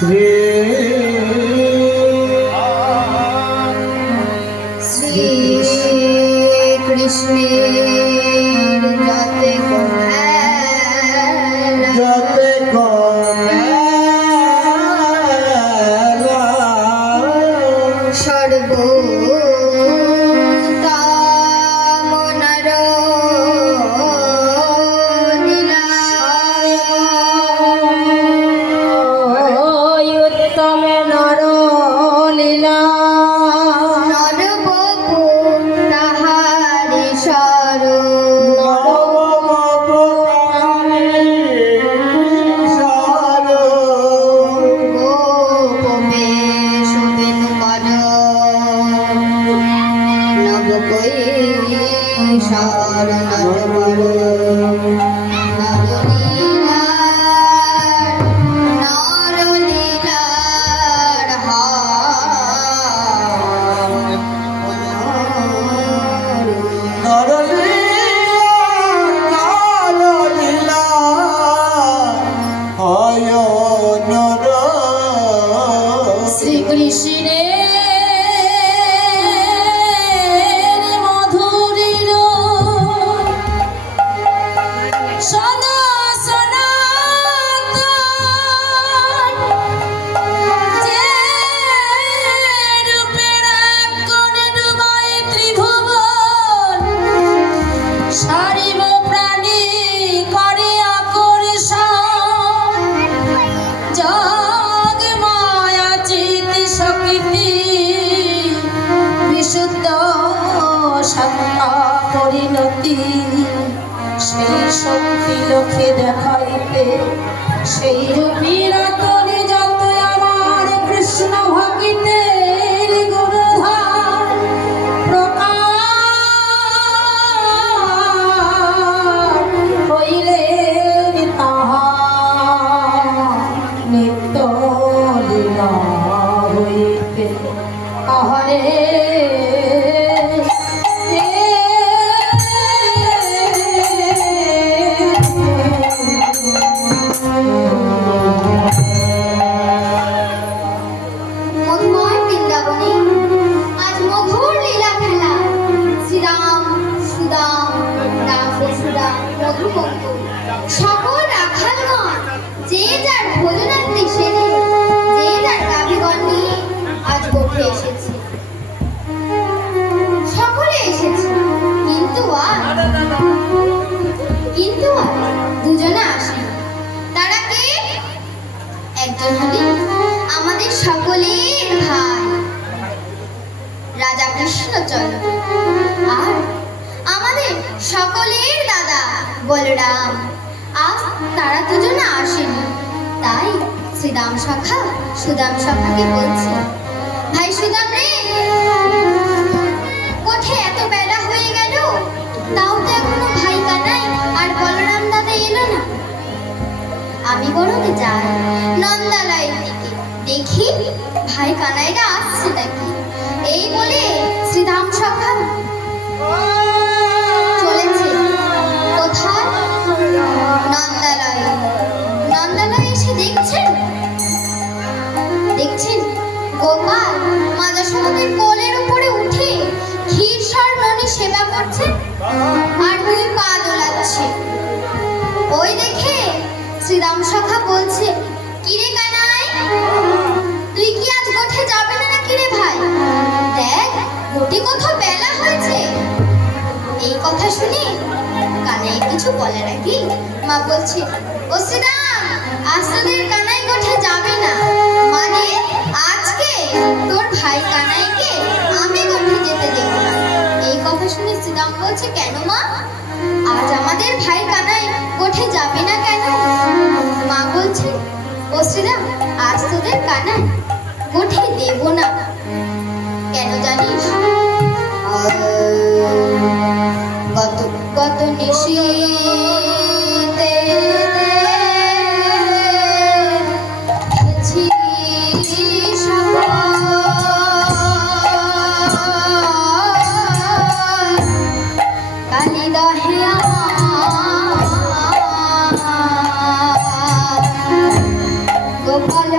কৃষ্ণের যাতে সর্ব পরিণতি সেই শক্তি লোকে দেখাইতে সেই রূপীরা তরে যত আমার কৃষ্ণ ভক্তির গুরুধার প্রকাশ হইলে তাহার নিত্য লীলা হইতে আহারে সকল রাখালগণ যে যার ভোজনার্থে সেরে যে যার গাভীগণ নিয়ে আজ গোঠে এসেছে। সকলে এসেছে, কিন্তু আর দুজনে আসে। তারা কে? একজন হলেন আমাদের সকলের ভাই রাজা কৃষ্ণচন্দ্র, আর আমাদের সকলের দাদা বলরাম। আজ তারা দুজনে আসেনি, তাই শ্রীদাম সখা সুদাম সখাকে বলছে, ভাই সুদাম রে, কোঠে এত বেলা হয়ে গেল, তাও তো এখনো ভাই কানাই আর বলরাম দাদা এলো না। আমি বরং যাই নন্দালয়ের দিকে, দেখি ভাই কানাইরা আসছে নাকি। এই বলে শ্রীদাম সখা চলেছে কোথায়? নন্দালয়ে এসে দেখছেন গোপাল মা যশোদাদের কোলের উপরে উঠে ক্ষীরসর ননি সেবা করছে আর দুই পা দোলাচ্ছে। ওই দেখে শ্রীরাম সখা বলছে, কিরে কানাই, তুই কি আজ গোঠে যাবে না নাকি রে ভাই? দেখ গোটি কোথাও বেলা হয়েছে। এই কথা শুনে কানাই কিছু বলে নাকি মা বলছে, ও শ্রীরাম, আজ তোদের কানাই গোঠে যাবে না, মানে আজকে তোর ভাই কানাইকে আমি গোঠে যেতে দেব না। এই কথা শুনে শ্রীরাম বলছে, কেন মা, আজ আমাদের ভাই কানাই গোঠে যাবে না কেন? মা বলছে, ও শ্রীরাম, আজ তোদের কানাই গোঠে দেব না। কেন জানিস? গত নিশীতে দেখেছি কালী দহে গোপাল